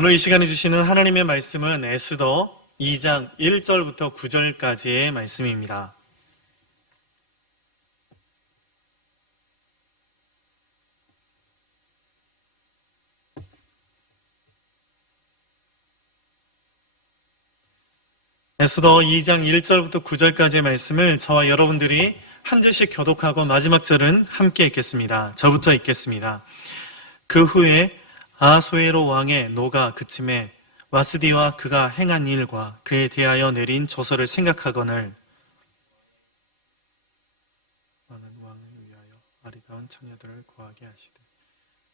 오늘 이 시간에 주시는 하나님의 말씀은 에스더 2장 1절부터 9절까지의 말씀입니다. 에스더 2장 1절부터 9절까지의 말씀을 저와 여러분들이 한 절씩 교독하고 마지막 절은 함께 읽겠습니다. 저부터 읽겠습니다. 그 후에 아하수에로 왕의 노가 그침에 와스디와 그가 행한 일과 그에 대하여 내린 조서를 생각하거늘 왕은 왕을 위하여 아리따운 처녀들을 구하게 하시되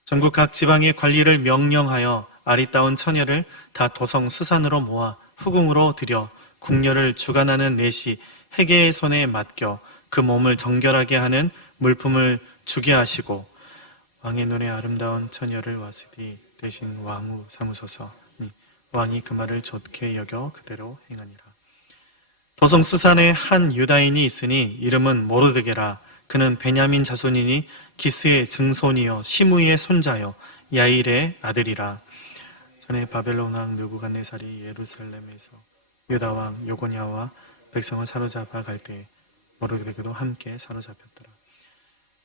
전국 각 지방의 관리를 명령하여 아리따운 처녀를 다 도성 수산으로 모아 후궁으로 들여 궁녀를 주관하는 내시 헤게의 손에 맡겨 그 몸을 정결하게 하는 물품을 주게 하시고 왕의 눈에 아름다운 처녀를 와스디 대신 왕후 삼으소서. 왕이 그 말을 좋게 여겨 그대로 행하니라. 도성 수산에 한 유다인이 있으니 이름은 모르드게라. 그는 베냐민 자손이니 기스의 증손이요 시므이의 손자요 야일의 아들이라. 전에 바벨론 왕 느부갓네살이 예루살렘에서 유다 왕 요고냐와 백성을 사로잡아 갈 때에 모르드게도 함께 사로잡혔더라.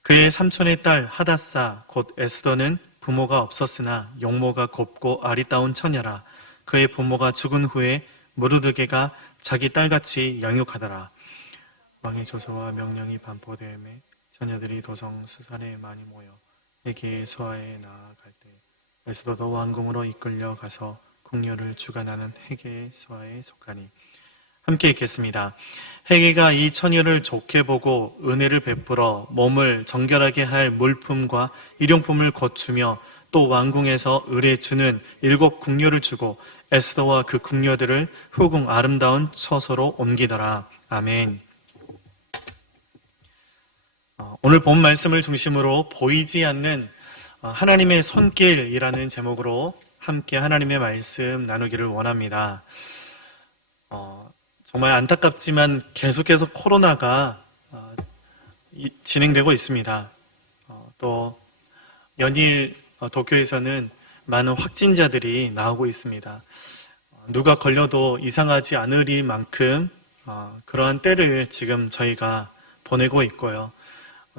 그의 삼촌의 딸 하닷사 곧 에스더는 부모가 없었으나 용모가 곱고 아리따운 처녀라. 그의 부모가 죽은 후에 모르드게가 자기 딸같이 양육하더라. 왕의 조서와 명령이 반포되매 처녀들이 도성 수산에 많이 모여 헤게의 소아에 나아갈 때 에스더도 왕궁으로 이끌려 가서 궁녀를 주관하는 헤게의 소아에 속하니. 함께 읽겠습니다. 헤게가 이 처녀를 좋게 보고 은혜를 베풀어 몸을 정결하게 할 물품과 일용품을 곧 주며 또 왕궁에서 을에 주는 7 궁녀를 주고 에스더와 그 궁녀들을 후궁 아름다운 처소로 옮기더라. 아멘. 오늘 본 말씀을 중심으로 보이지 않는 하나님의 손길이라는 제목으로 함께 하나님의 말씀 나누기를 원합니다. 정말 안타깝지만 계속해서 코로나가 진행되고 있습니다. 또 연일 도쿄에서는 많은 확진자들이 나오고 있습니다. 누가 걸려도 이상하지 않을 만큼 그러한 때를 지금 저희가 보내고 있고요.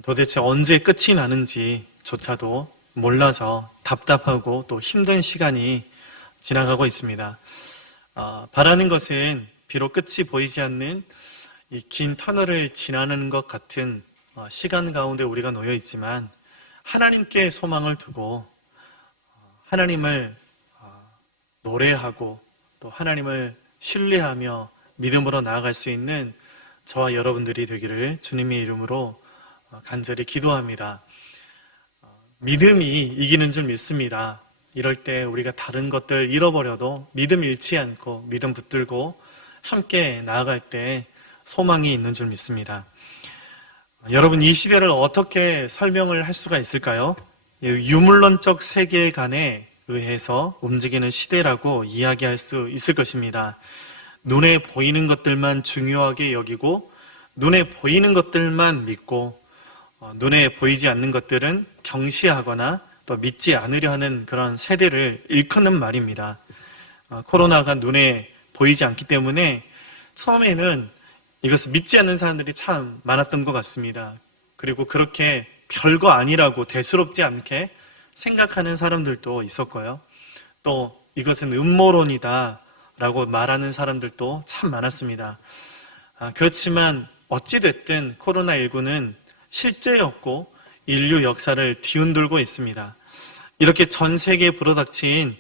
도대체 언제 끝이 나는지조차도 몰라서 답답하고 또 힘든 시간이 지나가고 있습니다. 바라는 것은 비록 끝이 보이지 않는 이 긴 터널을 지나는 것 같은 시간 가운데 우리가 놓여 있지만 하나님께 소망을 두고 하나님을 노래하고 또 하나님을 신뢰하며 믿음으로 나아갈 수 있는 저와 여러분들이 되기를 주님의 이름으로 간절히 기도합니다. 믿음이 이기는 줄 믿습니다. 이럴 때 우리가 다른 것들 잃어버려도 믿음 잃지 않고 믿음 붙들고 함께 나아갈 때 소망이 있는 줄 믿습니다. 여러분, 이 시대를 어떻게 설명을 할 수가 있을까요? 유물론적 세계관에 의해서 움직이는 시대라고 이야기할 수 있을 것입니다. 눈에 보이는 것들만 중요하게 여기고 눈에 보이는 것들만 믿고 눈에 보이지 않는 것들은 경시하거나 또 믿지 않으려 하는 그런 세대를 일컫는 말입니다. 코로나가 눈에 보이지 않기 때문에 처음에는 이것을 믿지 않는 사람들이 참 많았던 것 같습니다. 그리고 그렇게 별거 아니라고 대수롭지 않게 생각하는 사람들도 있었고요. 또 이것은 음모론이다 라고 말하는 사람들도 참 많았습니다. 그렇지만 어찌됐든 코로나19는 실제였고 인류 역사를 뒤흔들고 있습니다. 이렇게 전 세계에 불어닥친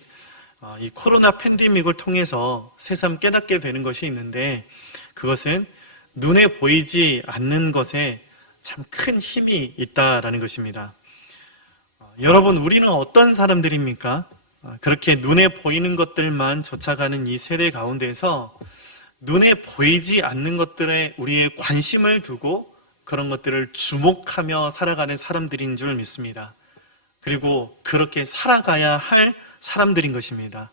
이 코로나 팬데믹을 통해서 새삼 깨닫게 되는 것이 있는데 그것은 눈에 보이지 않는 것에 참 큰 힘이 있다라는 것입니다. 여러분, 우리는 어떤 사람들입니까? 그렇게 눈에 보이는 것들만 쫓아가는 이 세대 가운데서 눈에 보이지 않는 것들에 우리의 관심을 두고 그런 것들을 주목하며 살아가는 사람들인 줄 믿습니다. 그리고 그렇게 살아가야 할 사람들인 것입니다.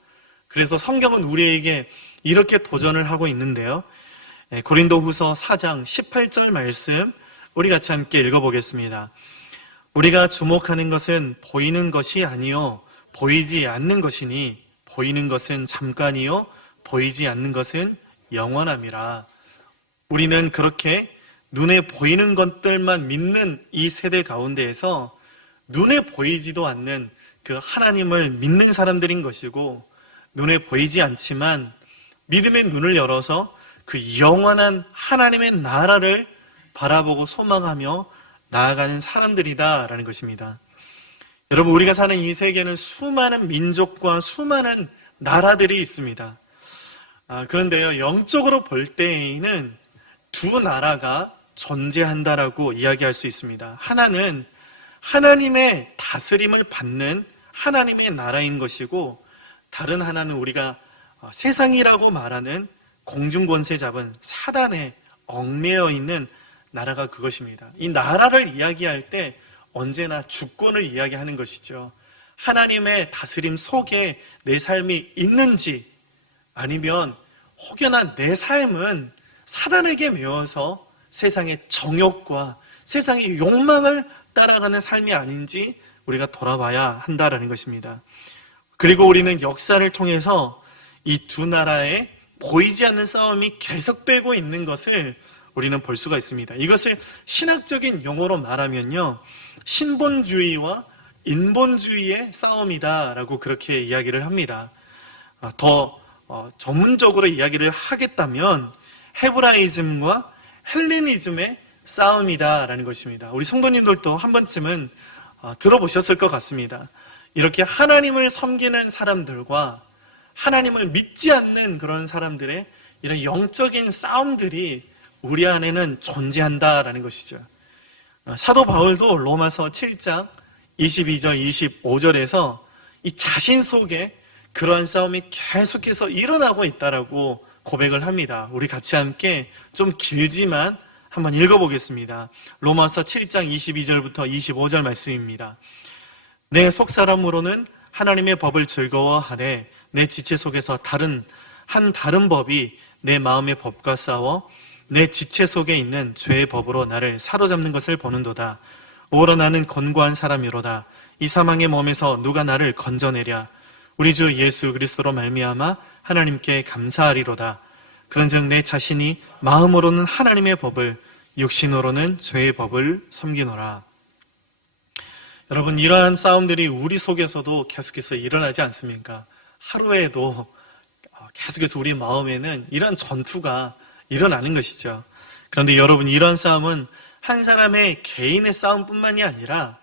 그래서 성경은 우리에게 이렇게 도전을 하고 있는데요. 고린도후서 4장 18절 말씀 우리 같이 함께 읽어보겠습니다. 우리가 주목하는 것은 보이는 것이 아니요 보이지 않는 것이니 보이는 것은 잠깐이요 보이지 않는 것은 영원함이라. 우리는 그렇게 눈에 보이는 것들만 믿는 이 세대 가운데에서 눈에 보이지도 않는 그 하나님을 믿는 사람들인 것이고, 눈에 보이지 않지만 믿음의 눈을 열어서 그 영원한 하나님의 나라를 바라보고 소망하며 나아가는 사람들이다라는 것입니다. 여러분, 우리가 사는 이 세계는 수많은 민족과 수많은 나라들이 있습니다. 그런데요, 영적으로 볼 때에는 두 나라가 존재한다라고 이야기할 수 있습니다. 하나는 하나님의 다스림을 받는 하나님의 나라인 것이고, 다른 하나는 우리가 세상이라고 말하는 공중권세 잡은 사단에 얽매여 있는 나라가 그것입니다. 이 나라를 이야기할 때 언제나 주권을 이야기하는 것이죠. 하나님의 다스림 속에 내 삶이 있는지, 아니면 혹여나 내 삶은 사단에게 매여서 세상의 정욕과 세상의 욕망을 따라가는 삶이 아닌지 우리가 돌아봐야 한다라는 것입니다. 그리고 우리는 역사를 통해서 이 두 나라의 보이지 않는 싸움이 계속되고 있는 것을 우리는 볼 수가 있습니다. 이것을 신학적인 용어로 말하면요, 신본주의와 인본주의의 싸움이다라고 그렇게 이야기를 합니다. 더 전문적으로 이야기를 하겠다면 헤브라이즘과 헬레니즘의 싸움이다라는 것입니다. 우리 성도님들도 한 번쯤은 들어보셨을 것 같습니다. 이렇게 하나님을 섬기는 사람들과 하나님을 믿지 않는 그런 사람들의 이런 영적인 싸움들이 우리 안에는 존재한다라는 것이죠. 사도 바울도 로마서 7장 22절 25절에서 이 자신 속에 그러한 싸움이 계속해서 일어나고 있다라고 고백을 합니다. 우리 같이 함께 좀 길지만 한번 읽어보겠습니다. 로마서 7장 22절부터 25절 말씀입니다. 내 속사람으로는 하나님의 법을 즐거워하되 내 지체 속에서 다른 법이 내 마음의 법과 싸워 내 지체 속에 있는 죄의 법으로 나를 사로잡는 것을 보는도다. 오라 나는 권고한 사람이로다. 이 사망의 몸에서 누가 나를 건져내랴. 우리 주 예수 그리스도로 말미암아 하나님께 감사하리로다. 그런즉 내 자신이 마음으로는 하나님의 법을, 육신으로는 죄의 법을 섬기노라. 여러분, 이러한 싸움들이 우리 속에서도 계속해서 일어나지 않습니까? 하루에도 계속해서 우리 마음에는 이런 전투가 일어나는 것이죠. 그런데 여러분, 이런 싸움은 한 사람의 개인의 싸움뿐만이 아니라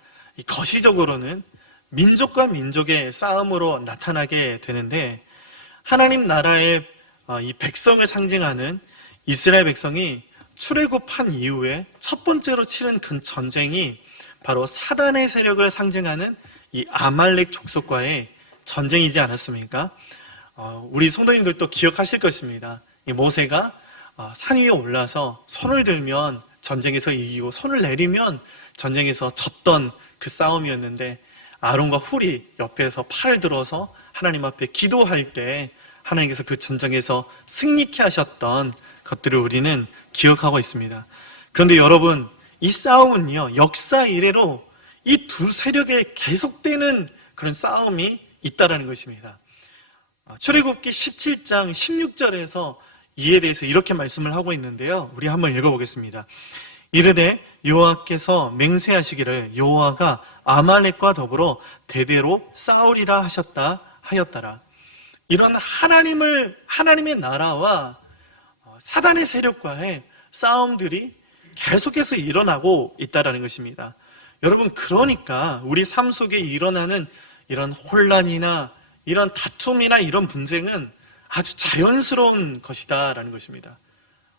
거시적으로는 민족과 민족의 싸움으로 나타나게 되는데, 하나님 나라의 이 백성을 상징하는 이스라엘 백성이 출애굽한 이후에 첫 번째로 치른 그 전쟁이 바로 사단의 세력을 상징하는 이 아말렉 족속과의 전쟁이지 않았습니까? 우리 성도님들도 기억하실 것입니다. 이 모세가 산 위에 올라서 손을 들면 전쟁에서 이기고 손을 내리면 전쟁에서 졌던 그 싸움이었는데, 아론과 훌이 옆에서 팔을 들어서 하나님 앞에 기도할 때 하나님께서 그 전쟁에서 승리케 하셨던 것들을 우리는 기억하고 있습니다. 그런데 여러분, 이 싸움은요, 역사 이래로 이 두 세력에 계속되는 그런 싸움이 있다라는 것입니다. 출애굽기 17장 16절에서 이에 대해서 이렇게 말씀을 하고 있는데요, 우리 한번 읽어보겠습니다. 이르되 여호와께서 맹세하시기를 여호와가 아말렉과 더불어 대대로 싸우리라 하였더라. 이런 하나님의 나라와 사단의 세력과의 싸움들이 계속해서 일어나고 있다는 것입니다. 여러분, 그러니까 우리 삶 속에 일어나는 이런 혼란이나 이런 다툼이나 이런 분쟁은 아주 자연스러운 것이다라는 것입니다.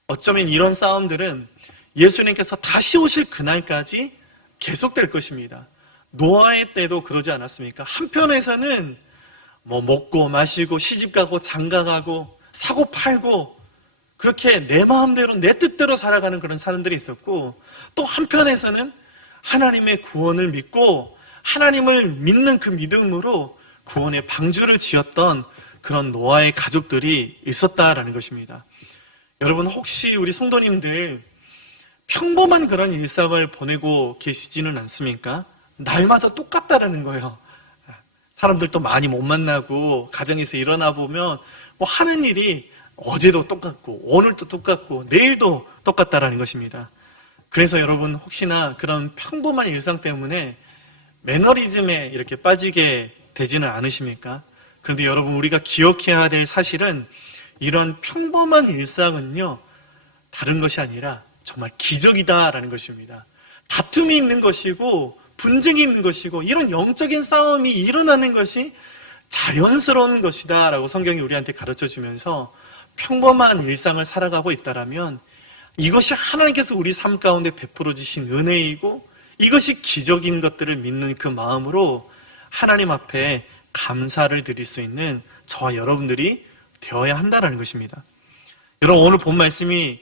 어쩌면 이런 싸움들은 예수님께서 다시 오실 그날까지 계속될 것입니다. 노아의 때도 그러지 않았습니까? 한편에서는 먹고 마시고 시집가고 장가가고 사고 팔고 그렇게 내 마음대로 내 뜻대로 살아가는 그런 사람들이 있었고, 또 한편에서는 하나님의 구원을 믿고 하나님을 믿는 그 믿음으로 구원의 방주를 지었던 그런 노아의 가족들이 있었다라는 것입니다. 여러분, 혹시 우리 성도님들 평범한 그런 일상을 보내고 계시지는 않습니까? 날마다 똑같다라는 거예요. 사람들도 많이 못 만나고 가정에서 일어나 보면 뭐 하는 일이 어제도 똑같고 오늘도 똑같고 내일도 똑같다라는 것입니다. 그래서 여러분 혹시나 그런 평범한 일상 때문에 매너리즘에 이렇게 빠지게 되지는 않으십니까? 그런데 여러분 우리가 기억해야 될 사실은 이런 평범한 일상은요 다른 것이 아니라 정말 기적이다라는 것입니다. 다툼이 있는 것이고 분쟁이 있는 것이고 이런 영적인 싸움이 일어나는 것이 자연스러운 것이다 라고 성경이 우리한테 가르쳐 주면서 평범한 일상을 살아가고 있다라면 이것이 하나님께서 우리 삶 가운데 베풀어 주신 은혜이고 이것이 기적인 것들을 믿는 그 마음으로 하나님 앞에 감사를 드릴 수 있는 저와 여러분들이 되어야 한다는 것입니다. 여러분 오늘 본 말씀이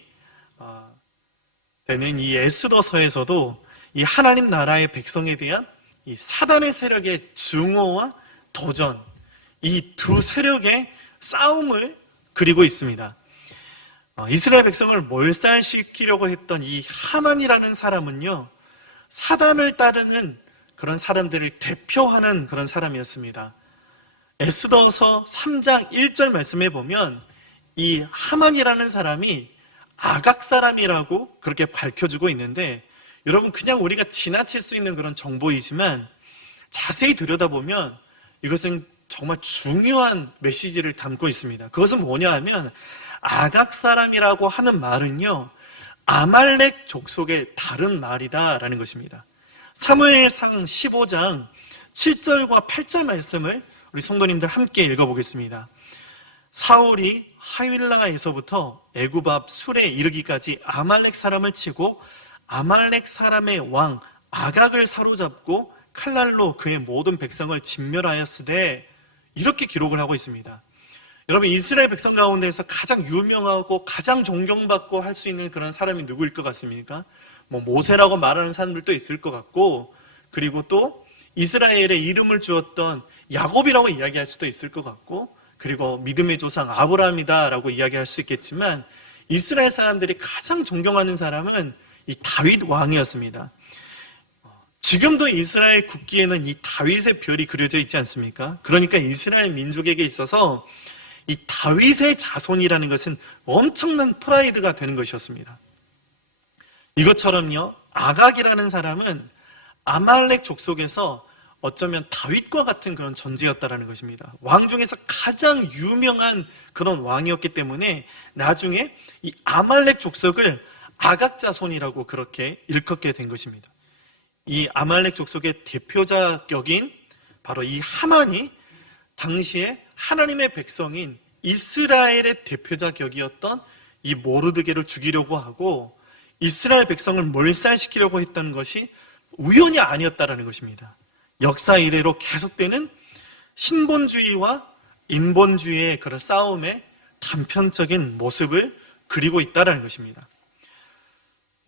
되는 이 에스더서에서도 이 하나님 나라의 백성에 대한 이 사단의 세력의 증오와 도전, 이 두 세력의 싸움을 그리고 있습니다. 이스라엘 백성을 몰살시키려고 했던 이 하만이라는 사람은요, 사단을 따르는 그런 사람들을 대표하는 그런 사람이었습니다. 에스더서 3장 1절 말씀에 보면 이 하만이라는 사람이 아각 사람이라고 그렇게 밝혀주고 있는데 여러분 그냥 우리가 지나칠 수 있는 그런 정보이지만 자세히 들여다보면 이것은 정말 중요한 메시지를 담고 있습니다. 그것은 뭐냐 하면 아각 사람이라고 하는 말은요 아말렉 족속의 다른 말이다라는 것입니다. 사무엘상 15장 7절과 8절 말씀을 우리 성도님들 함께 읽어보겠습니다. 사울이 하윌라에서부터 애굽 앞 술에 이르기까지 아말렉 사람을 치고 아말렉 사람의 왕 아각을 사로잡고 칼날로 그의 모든 백성을 진멸하였으되 이렇게 기록을 하고 있습니다. 여러분 이스라엘 백성 가운데서 가장 유명하고 가장 존경받고 할 수 있는 그런 사람이 누구일 것 같습니까? 뭐 모세라고 말하는 사람들도 있을 것 같고 그리고 또 이스라엘의 이름을 주었던 야곱이라고 이야기할 수도 있을 것 같고 그리고 믿음의 조상 아브라함이다라고 이야기할 수 있겠지만 이스라엘 사람들이 가장 존경하는 사람은 이 다윗 왕이었습니다. 지금도 이스라엘 국기에는 이 다윗의 별이 그려져 있지 않습니까? 그러니까 이스라엘 민족에게 있어서 이 다윗의 자손이라는 것은 엄청난 프라이드가 되는 것이었습니다. 이것처럼요, 아각이라는 사람은 아말렉 족속에서 어쩌면 다윗과 같은 그런 존재였다라는 것입니다. 왕 중에서 가장 유명한 그런 왕이었기 때문에 나중에 이 아말렉 족속을 아각 자손이라고 그렇게 일컫게 된 것입니다. 이 아말렉 족속의 대표자격인 바로 이 하만이 당시에 하나님의 백성인 이스라엘의 대표자격이었던 이 모르드게를 죽이려고 하고 이스라엘 백성을 몰살시키려고 했던 것이 우연이 아니었다라는 것입니다. 역사 이래로 계속되는 신본주의와 인본주의의 그런 싸움의 단편적인 모습을 그리고 있다라는 것입니다.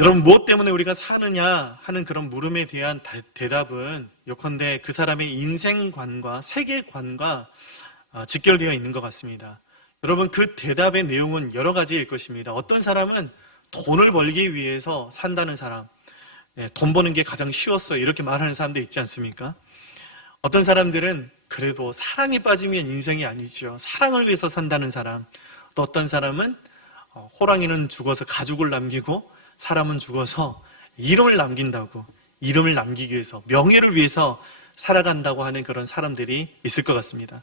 여러분 무엇 때문에 우리가 사느냐 하는 그런 물음에 대한 대답은 요컨대 그 사람의 인생관과 세계관과 직결되어 있는 것 같습니다. 여러분 그 대답의 내용은 여러 가지일 것입니다. 어떤 사람은 돈을 벌기 위해서 산다는 사람, 돈 버는 게 가장 쉬웠어요 이렇게 말하는 사람들 있지 않습니까? 어떤 사람들은 그래도 사랑에 빠지면 인생이 아니죠. 사랑을 위해서 산다는 사람. 또 어떤 사람은 호랑이는 죽어서 가죽을 남기고 사람은 죽어서 이름을 남긴다고, 이름을 남기기 위해서, 명예를 위해서 살아간다고 하는 그런 사람들이 있을 것 같습니다.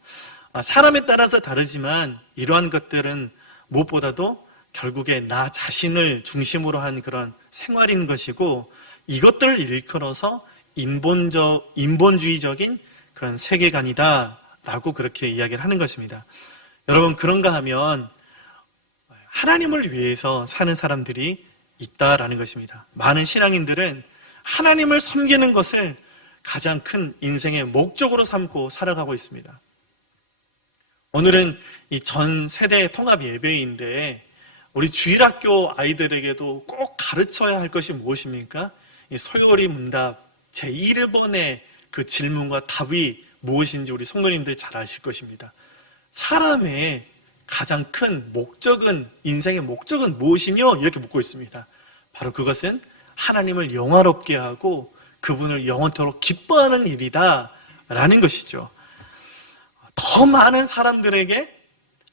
사람에 따라서 다르지만 이러한 것들은 무엇보다도 결국에 나 자신을 중심으로 한 그런 생활인 것이고 이것들을 일컬어서 인본주의적인 그런 세계관이다라고 그렇게 이야기를 하는 것입니다. 여러분 그런가 하면 하나님을 위해서 사는 사람들이 있다라는 것입니다. 많은 신앙인들은 하나님을 섬기는 것을 가장 큰 인생의 목적으로 삼고 살아가고 있습니다. 오늘은 이 전 세대 통합 예배인데 우리 주일학교 아이들에게도 꼭 가르쳐야 할 것이 무엇입니까? 이 소요리 문답 제1번의 그 질문과 답이 무엇인지 우리 성도님들 잘 아실 것입니다. 사람의 가장 큰 목적은, 인생의 목적은 무엇이뇨? 이렇게 묻고 있습니다. 바로 그것은 하나님을 영화롭게 하고 그분을 영원토록 기뻐하는 일이다 라는 것이죠. 더 많은 사람들에게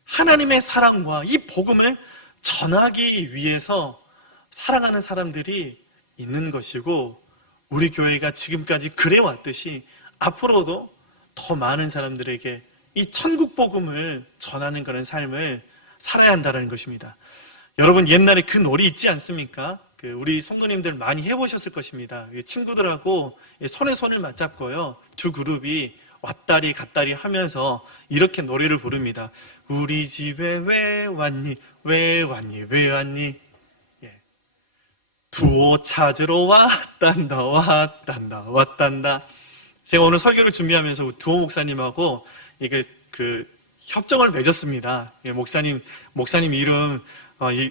하나님의 사랑과 이 복음을 전하기 위해서 살아가는 사람들이 있는 것이고, 우리 교회가 지금까지 그래왔듯이 앞으로도 더 많은 사람들에게 이 천국 복음을 전하는 그런 삶을 살아야 한다는 것입니다. 여러분, 옛날에 그 놀이 있지 않습니까? 우리 성도님들 많이 해보셨을 것입니다. 친구들하고 손에 손을 맞잡고요, 두 그룹이 왔다리 갔다리 하면서 이렇게 노래를 부릅니다. 우리 집에 왜 왔니? 왜 왔니? 왜 왔니? 예. 두호 찾으러 왔단다, 왔단다, 왔단다. 제가 오늘 설교를 준비하면서 두호 목사님하고 협정을 맺었습니다. 예, 목사님 이름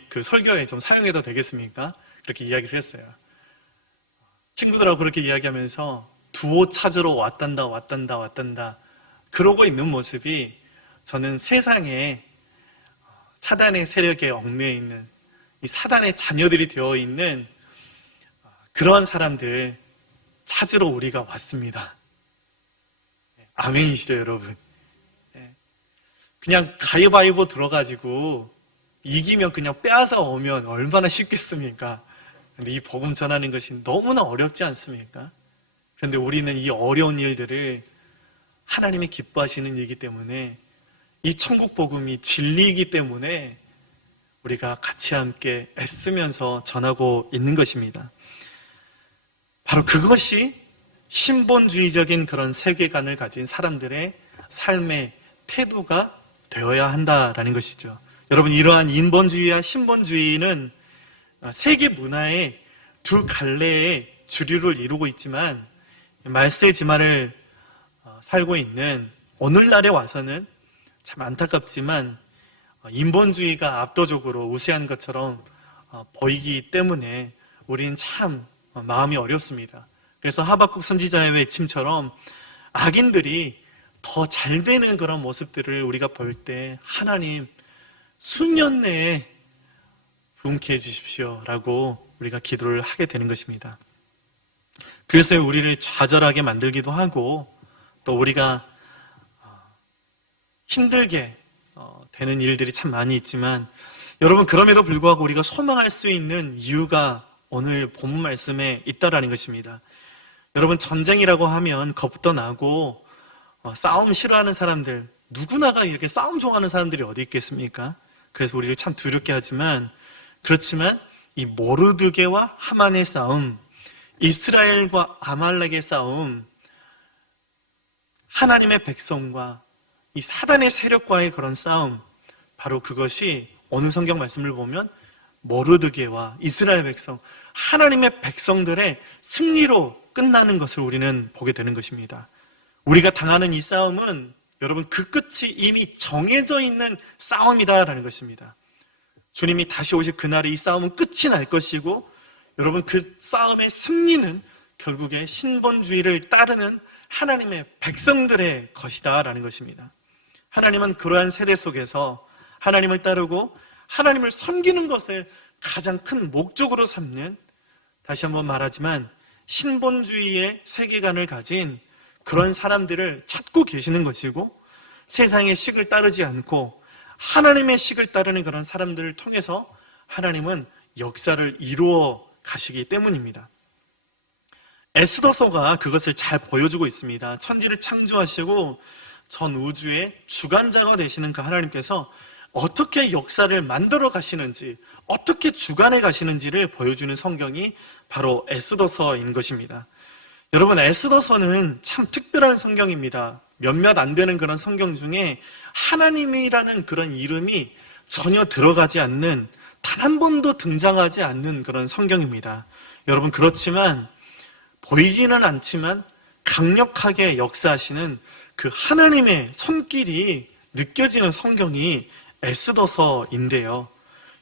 그 설교에 좀 사용해도 되겠습니까? 그렇게 이야기를 했어요. 친구들하고 그렇게 이야기하면서 두호 찾으러 왔단다, 왔단다, 왔단다 그러고 있는 모습이, 저는 세상에 사단의 세력에 얽매여 있는 이 사단의 자녀들이 되어 있는 그러한 사람들 찾으러 우리가 왔습니다. 아멘이시죠, 여러분? 그냥 가위바위보 들어가지고 이기면 그냥 빼앗아 오면 얼마나 쉽겠습니까? 근데 이 복음 전하는 것이 너무나 어렵지 않습니까? 그런데 우리는 이 어려운 일들을 하나님이 기뻐하시는 일이기 때문에, 이 천국 복음이 진리이기 때문에 우리가 같이 함께 애쓰면서 전하고 있는 것입니다. 바로 그것이 신본주의적인 그런 세계관을 가진 사람들의 삶의 태도가 되어야 한다라는 것이죠. 여러분, 이러한 인본주의와 신본주의는 세계 문화의 두 갈래의 주류를 이루고 있지만, 말세지마를 살고 있는 오늘날에 와서는 참 안타깝지만 인본주의가 압도적으로 우세한 것처럼 보이기 때문에 우리는 참 마음이 어렵습니다. 그래서 하박국 선지자의 외침처럼 악인들이 더 잘 되는 그런 모습들을 우리가 볼 때, 하나님 수년 내에 부흥케 해주십시오 라고 우리가 기도를 하게 되는 것입니다. 그래서 우리를 좌절하게 만들기도 하고, 또 우리가 힘들게 되는 일들이 참 많이 있지만, 여러분, 그럼에도 불구하고 우리가 소망할 수 있는 이유가 오늘 본문 말씀에 있다라는 것입니다. 여러분, 전쟁이라고 하면 겁도 나고 싸움 싫어하는 사람들, 누구나가 이렇게 싸움 좋아하는 사람들이 어디 있겠습니까? 그래서 우리를 참 두렵게 하지만, 그렇지만 이 모르드게와 하만의 싸움, 이스라엘과 아말렉의 싸움, 하나님의 백성과 이 사단의 세력과의 그런 싸움, 바로 그것이 오늘 성경 말씀을 보면 모르드게와 이스라엘 백성, 하나님의 백성들의 승리로 끝나는 것을 우리는 보게 되는 것입니다. 우리가 당하는 이 싸움은 여러분, 그 끝이 이미 정해져 있는 싸움이다라는 것입니다. 주님이 다시 오실 그날에 이 싸움은 끝이 날 것이고, 여러분, 그 싸움의 승리는 결국에 신본주의를 따르는 하나님의 백성들의 것이다라는 것입니다. 하나님은 그러한 세대 속에서 하나님을 따르고 하나님을 섬기는 것을 가장 큰 목적으로 삼는, 다시 한번 말하지만 신본주의의 세계관을 가진 그런 사람들을 찾고 계시는 것이고, 세상의 식을 따르지 않고 하나님의 식을 따르는 그런 사람들을 통해서 하나님은 역사를 이루어 가시기 때문입니다. 에스더서가 그것을 잘 보여주고 있습니다. 천지를 창조하시고 전 우주의 주관자가 되시는 그 하나님께서 어떻게 역사를 만들어 가시는지, 어떻게 주관해 가시는지를 보여주는 성경이 바로 에스더서인 것입니다. 여러분, 에스더서는 참 특별한 성경입니다. 몇몇 안 되는 그런 성경 중에 하나님이라는 그런 이름이 전혀 들어가지 않는, 단 한 번도 등장하지 않는 그런 성경입니다. 여러분, 그렇지만 보이지는 않지만 강력하게 역사하시는 그 하나님의 손길이 느껴지는 성경이 에스더서인데요.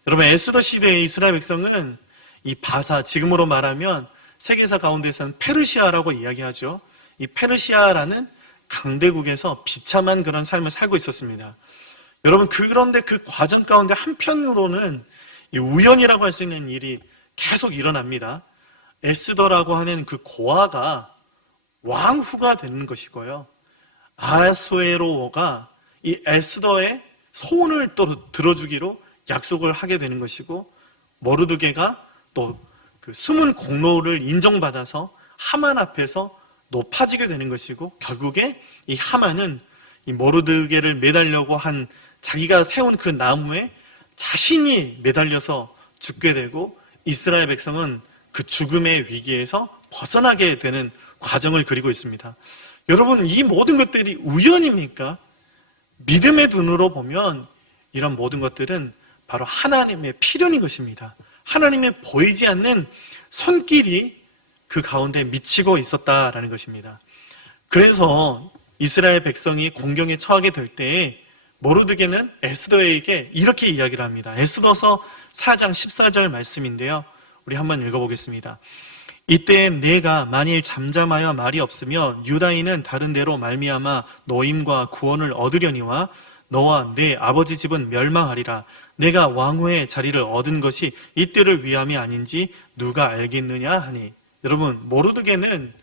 여러분, 에스더 시대의 이스라엘 백성은 이 바사, 지금으로 말하면 세계사 가운데서는 페르시아라고 이야기하죠. 이 페르시아라는 강대국에서 비참한 그런 삶을 살고 있었습니다. 여러분, 그런데 그 과정 가운데 한편으로는 이 우연이라고 할 수 있는 일이 계속 일어납니다. 에스더라고 하는 그 고아가 왕후가 되는 것이고요. 아하수에로가 이 에스더의 소원을 또 들어주기로 약속을 하게 되는 것이고, 모르드게가 또 그 숨은 공로를 인정받아서 하만 앞에서 높아지게 되는 것이고, 결국에 이 하만은 이 모르드게를 매달려고 한 자기가 세운 그 나무에 자신이 매달려서 죽게 되고, 이스라엘 백성은 그 죽음의 위기에서 벗어나게 되는 과정을 그리고 있습니다. 여러분, 이 모든 것들이 우연입니까? 믿음의 눈으로 보면 이런 모든 것들은 바로 하나님의 필연인 것입니다. 하나님의 보이지 않는 손길이 그 가운데 미치고 있었다라는 것입니다. 그래서 이스라엘 백성이 공경에 처하게 될 때에 모르드게는 에스더에게 이렇게 이야기를 합니다. 에스더서 4장 14절 말씀인데요. 우리 한번 읽어보겠습니다. 이때 내가 만일 잠잠하여 말이 없으며 유다인은 다른 데로 말미암아 노임과 구원을 얻으려니와 너와 내 아버지 집은 멸망하리라. 내가 왕후의 자리를 얻은 것이 이때를 위함이 아닌지 누가 알겠느냐 하니. 여러분, 모르드게는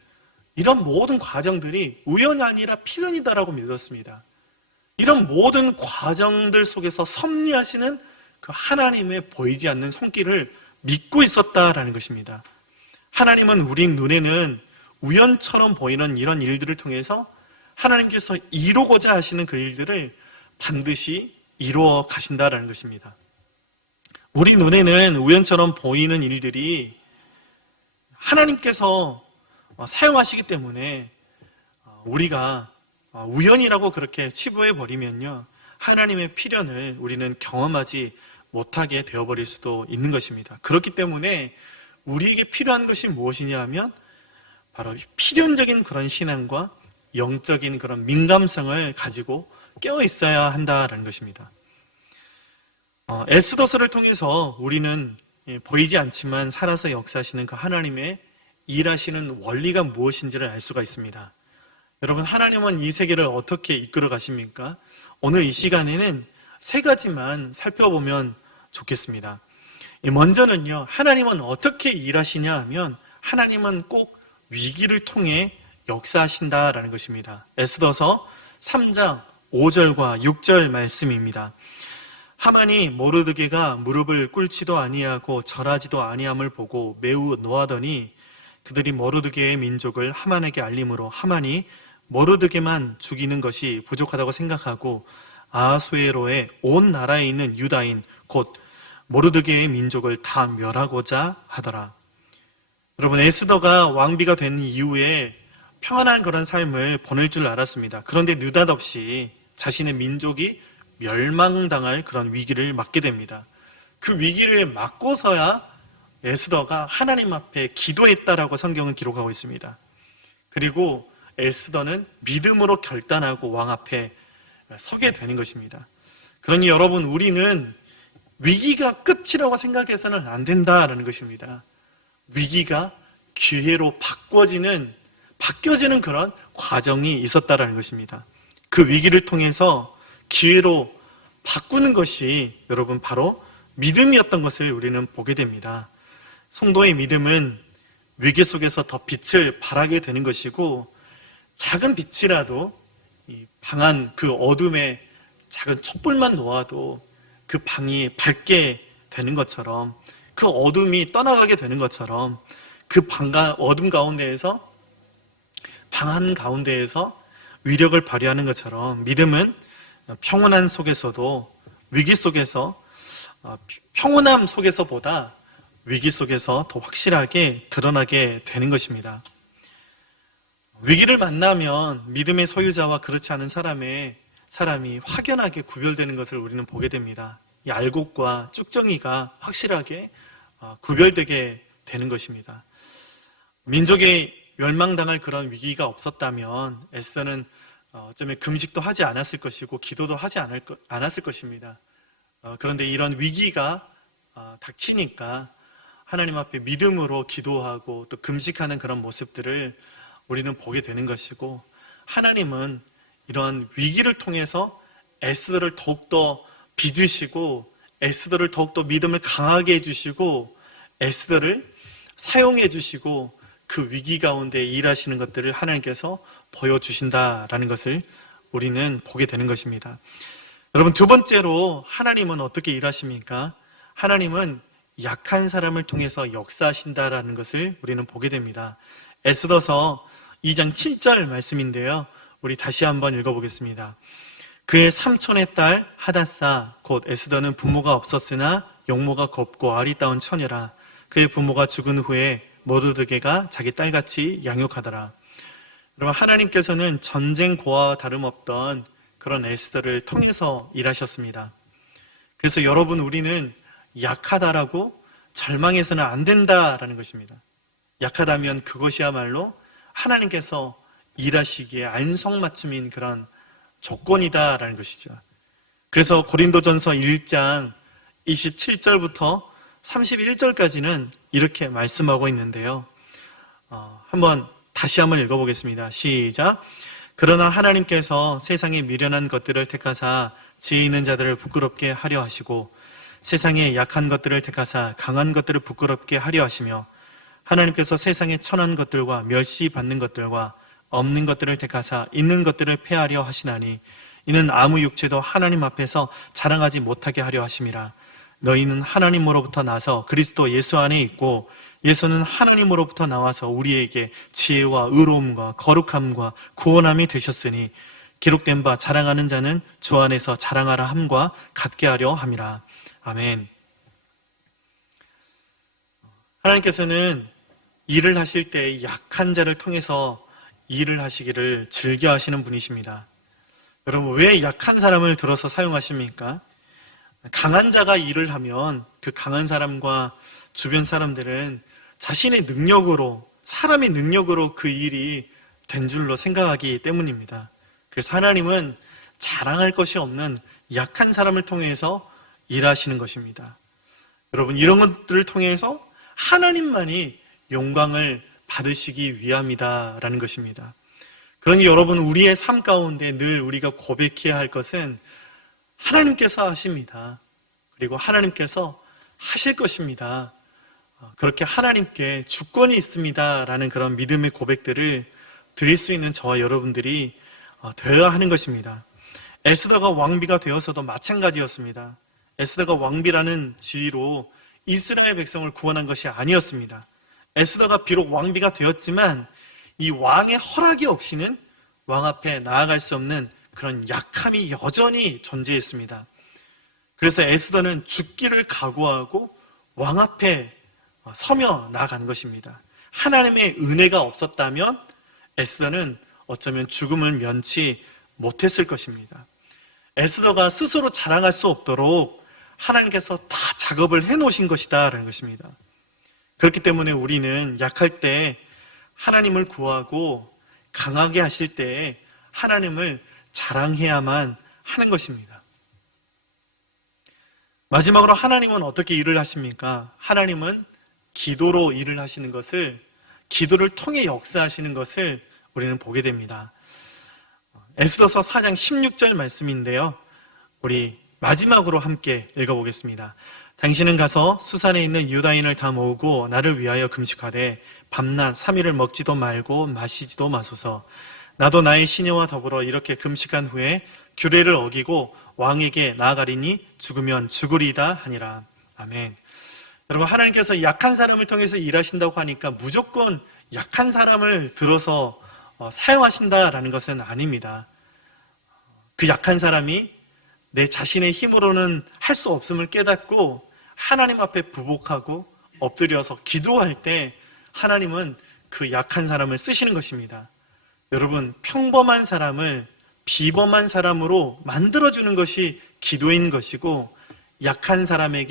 이런 모든 과정들이 우연이 아니라 필연이다라고 믿었습니다. 이런 모든 과정들 속에서 섭리하시는 그 하나님의 보이지 않는 손길을 믿고 있었다라는 것입니다. 하나님은 우리 눈에는 우연처럼 보이는 이런 일들을 통해서 하나님께서 이루고자 하시는 그 일들을 반드시 이루어 가신다라는 것입니다. 우리 눈에는 우연처럼 보이는 일들이 하나님께서 사용하시기 때문에 우리가 우연이라고 그렇게 치부해 버리면요, 하나님의 필연을 우리는 경험하지 못하게 되어버릴 수도 있는 것입니다. 그렇기 때문에 우리에게 필요한 것이 무엇이냐 하면 바로 필연적인 그런 신앙과 영적인 그런 민감성을 가지고 깨어 있어야 한다라는 것입니다. 에스더서를 통해서 우리는 보이지 않지만 살아서 역사하시는 그 하나님의 일하시는 원리가 무엇인지를 알 수가 있습니다. 여러분, 하나님은 이 세계를 어떻게 이끌어 가십니까? 오늘 이 시간에는 세 가지만 살펴보면 좋겠습니다. 먼저는요, 하나님은 어떻게 일하시냐 하면 하나님은 꼭 위기를 통해 역사하신다라는 것입니다. 에스더서 3장 5절과 6절 말씀입니다. 하만이 모르드게가 무릎을 꿇지도 아니하고 절하지도 아니함을 보고 매우 노하더니 그들이 모르드게의 민족을 하만에게 알림으로 하만이 모르드게만 죽이는 것이 부족하다고 생각하고 아하수에로의 온 나라에 있는 유다인 곧 모르드게의 민족을 다 멸하고자 하더라. 여러분, 에스더가 왕비가 된 이후에 평안한 그런 삶을 보낼 줄 알았습니다. 그런데 느닷없이 자신의 민족이 멸망당할 그런 위기를 맞게 됩니다. 그 위기를 맞고서야 에스더가 하나님 앞에 기도했다라고 성경은 기록하고 있습니다. 그리고 에스더는 믿음으로 결단하고 왕 앞에 서게 되는 것입니다. 그러니 여러분, 우리는 위기가 끝이라고 생각해서는 안 된다라는 것입니다. 위기가 기회로 바뀌어지는 그런 과정이 있었다라는 것입니다. 그 위기를 통해서 기회로 바꾸는 것이 여러분 바로 믿음이었던 것을 우리는 보게 됩니다. 성도의 믿음은 위기 속에서 더 빛을 발하게 되는 것이고, 작은 빛이라도 방한 그 어둠에 작은 촛불만 놓아도 그 방이 밝게 되는 것처럼, 그 어둠이 떠나가게 되는 것처럼, 그 방과 어둠 가운데에서 방한 가운데에서 위력을 발휘하는 것처럼 믿음은 평온한 속에서도 위기 속에서 평온함 속에서보다 위기 속에서 더 확실하게 드러나게 되는 것입니다. 위기를 만나면 믿음의 소유자와 그렇지 않은 사람이 확연하게 구별되는 것을 우리는 보게 됩니다. 이 알곡과 쭉정이가 확실하게 구별되게 되는 것입니다. 민족의 멸망당할 그런 위기가 없었다면 에스더는 어쩌면 금식도 하지 않았을 것이고 기도도 하지 않았을 것입니다. 그런데 이런 위기가 닥치니까 하나님 앞에 믿음으로 기도하고 또 금식하는 그런 모습들을 우리는 보게 되는 것이고, 하나님은 이러한 위기를 통해서 에스더를 더욱더 빚으시고 에스더를 더욱더 믿음을 강하게 해주시고 에스더를 사용해 주시고 그 위기 가운데 일하시는 것들을 하나님께서 보여주신다라는 것을 우리는 보게 되는 것입니다. 여러분, 두 번째로 하나님은 어떻게 일하십니까? 하나님은 약한 사람을 통해서 역사하신다라는 것을 우리는 보게 됩니다. 에스더서 2장 7절 말씀인데요. 우리 다시 한번 읽어보겠습니다. 그의 삼촌의 딸 하닷사 곧 에스더는 부모가 없었으나 용모가 곱고 아리따운 처녀라. 그의 부모가 죽은 후에 모두드게가 자기 딸같이 양육하더라. 여러분, 하나님께서는 전쟁 고아와 다름없던 그런 에스더를 통해서 일하셨습니다. 그래서 여러분, 우리는 약하다라고 절망해서는 안 된다라는 것입니다. 약하다면 그것이야말로 하나님께서 일하시기에 안성맞춤인 그런 조건이다라는 것이죠. 그래서 고린도전서 1장 27절부터 31절까지는 이렇게 말씀하고 있는데요. 한번 다시 한번 읽어보겠습니다. 시작. 그러나 하나님께서 세상에 미련한 것들을 택하사 지혜 있는 자들을 부끄럽게 하려 하시고 세상에 약한 것들을 택하사 강한 것들을 부끄럽게 하려 하시며 하나님께서 세상에 천한 것들과 멸시받는 것들과 없는 것들을 택하사 있는 것들을 폐하려 하시나니 이는 아무 육체도 하나님 앞에서 자랑하지 못하게 하려 하심이라. 너희는 하나님으로부터 나서 그리스도 예수 안에 있고 예수는 하나님으로부터 나와서 우리에게 지혜와 의로움과 거룩함과 구원함이 되셨으니 기록된 바 자랑하는 자는 주 안에서 자랑하라 함과 같게 하려 함이라. 아멘. 하나님께서는 일을 하실 때 약한 자를 통해서 일을 하시기를 즐겨 하시는 분이십니다. 여러분, 왜 약한 사람을 들어서 사용하십니까? 강한 자가 일을 하면 그 강한 사람과 주변 사람들은 자신의 능력으로, 사람의 능력으로 그 일이 된 줄로 생각하기 때문입니다. 그래서 하나님은 자랑할 것이 없는 약한 사람을 통해서 일하시는 것입니다. 여러분, 이런 것들을 통해서 하나님만이 영광을 받으시기 위함이다라는 것입니다. 그러니 여러분, 우리의 삶 가운데 늘 우리가 고백해야 할 것은 하나님께서 하십니다. 그리고 하나님께서 하실 것입니다. 그렇게 하나님께 주권이 있습니다라는 그런 믿음의 고백들을 드릴 수 있는 저와 여러분들이 되어야 하는 것입니다. 에스더가 왕비가 되어서도 마찬가지였습니다. 에스더가 왕비라는 지위로 이스라엘 백성을 구원한 것이 아니었습니다. 에스더가 비록 왕비가 되었지만 이 왕의 허락이 없이는 왕 앞에 나아갈 수 없는 그런 약함이 여전히 존재했습니다. 그래서 에스더는 죽기를 각오하고 왕 앞에 서며 나아간 것입니다. 하나님의 은혜가 없었다면 에스더는 어쩌면 죽음을 면치 못했을 것입니다. 에스더가 스스로 자랑할 수 없도록 하나님께서 다 작업을 해놓으신 것이다 라는 것입니다. 그렇기 때문에 우리는 약할 때 하나님을 구하고 강하게 하실 때 하나님을 자랑해야만 하는 것입니다. 마지막으로 하나님은 어떻게 일을 하십니까? 하나님은 기도로 일을 하시는 것을, 기도를 통해 역사하시는 것을 우리는 보게 됩니다. 에스더서 4장 16절 말씀인데요. 우리 마지막으로 함께 읽어보겠습니다. 당신은 가서 수산에 있는 유다인을 다 모으고 나를 위하여 금식하되 밤낮 3일을 먹지도 말고 마시지도 마소서. 나도 나의 시녀와 더불어 이렇게 금식한 후에 규례를 어기고 왕에게 나아가리니 죽으면 죽으리이다 하니라. 아멘. 여러분, 하나님께서 약한 사람을 통해서 일하신다고 하니까 무조건 약한 사람을 들어서 사용하신다라는 것은 아닙니다. 그 약한 사람이 내 자신의 힘으로는 할 수 없음을 깨닫고 하나님 앞에 부복하고 엎드려서 기도할 때 하나님은 그 약한 사람을 쓰시는 것입니다. 여러분, 평범한 사람을 비범한 사람으로 만들어주는 것이 기도인 것이고 약한 사람이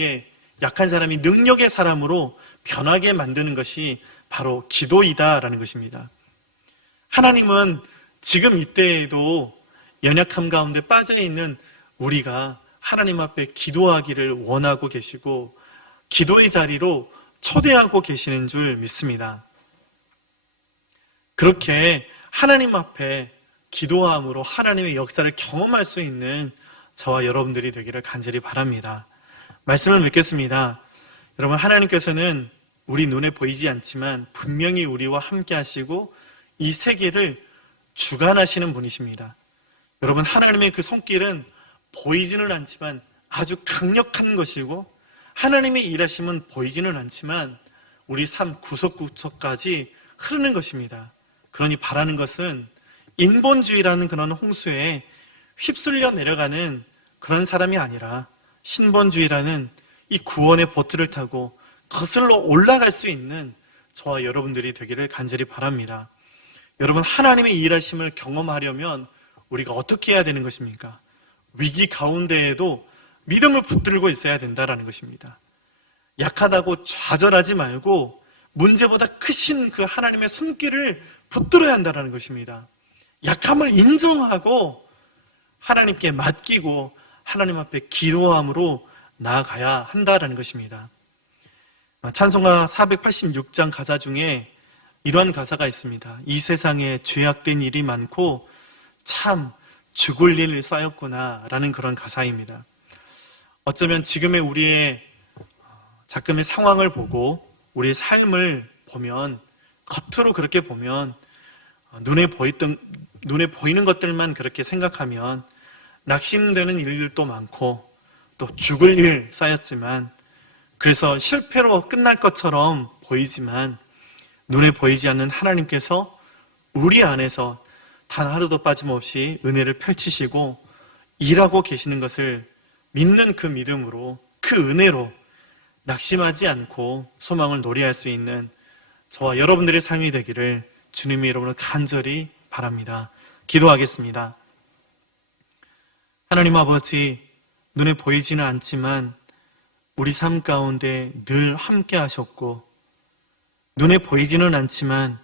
능력의 사람으로 변하게 만드는 것이 바로 기도이다라는 것입니다. 하나님은 지금 이때에도 연약함 가운데 빠져있는 우리가 하나님 앞에 기도하기를 원하고 계시고 기도의 자리로 초대하고 계시는 줄 믿습니다. 그렇게 하나님 앞에 기도함으로 하나님의 역사를 경험할 수 있는 저와 여러분들이 되기를 간절히 바랍니다. 말씀을 맺겠습니다. 여러분, 하나님께서는 우리 눈에 보이지 않지만 분명히 우리와 함께 하시고 이 세계를 주관하시는 분이십니다. 여러분, 하나님의 그 손길은 보이지는 않지만 아주 강력한 것이고, 하나님의 일하심은 보이지는 않지만 우리 삶 구석구석까지 흐르는 것입니다. 그러니 바라는 것은 인본주의라는 그런 홍수에 휩쓸려 내려가는 그런 사람이 아니라 신본주의라는 이 구원의 보트를 타고 거슬러 올라갈 수 있는 저와 여러분들이 되기를 간절히 바랍니다. 여러분, 하나님의 일하심을 경험하려면 우리가 어떻게 해야 되는 것입니까? 위기 가운데에도 믿음을 붙들고 있어야 된다는 것입니다. 약하다고 좌절하지 말고 문제보다 크신 그 하나님의 손길을 붙들어야 한다는 것입니다. 약함을 인정하고 하나님께 맡기고 하나님 앞에 기도함으로 나아가야 한다는 것입니다. 찬송가 486장 가사 중에 이러한 가사가 있습니다. 이 세상에 죄악된 일이 많고 참 죽을 일 쌓였구나 라는 그런 가사입니다. 어쩌면 지금의 우리의 작금의 상황을 보고 우리의 삶을 보면, 겉으로 그렇게 보면 눈에 보이는 것들만 그렇게 생각하면 낙심되는 일들도 많고 또 죽을 일 쌓였지만, 그래서 실패로 끝날 것처럼 보이지만 눈에 보이지 않는 하나님께서 우리 안에서 단 하루도 빠짐없이 은혜를 펼치시고 일하고 계시는 것을 믿는 그 믿음으로, 그 은혜로 낙심하지 않고 소망을 노래할 수 있는 저와 여러분들의 삶이 되기를 주님의 이름으로 간절히 바랍니다. 기도하겠습니다. 하나님 아버지, 눈에 보이지는 않지만 우리 삶 가운데 늘 함께 하셨고, 눈에 보이지는 않지만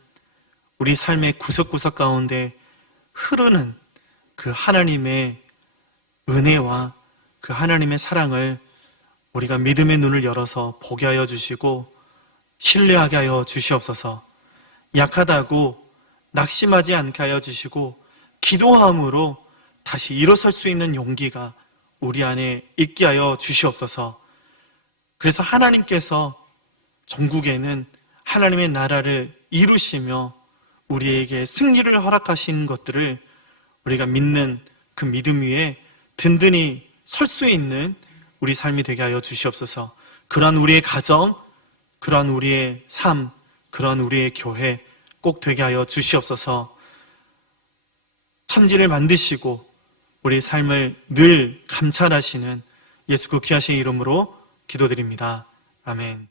우리 삶의 구석구석 가운데 흐르는 그 하나님의 은혜와 그 하나님의 사랑을 우리가 믿음의 눈을 열어서 보게 하여 주시고 신뢰하게 하여 주시옵소서. 약하다고 낙심하지 않게 하여 주시고 기도함으로 다시 일어설 수 있는 용기가 우리 안에 있게 하여 주시옵소서. 그래서 하나님께서 전국에는 하나님의 나라를 이루시며 우리에게 승리를 허락하신 것들을 우리가 믿는 그 믿음 위에 든든히 설 수 있는 우리 삶이 되게 하여 주시옵소서. 그러한 우리의 가정, 그러한 우리의 삶, 그러한 우리의 교회 꼭 되게 하여 주시옵소서. 천지를 만드시고 우리의 삶을 늘 감찰하시는 예수 그 귀하신 이름으로 기도드립니다. 아멘.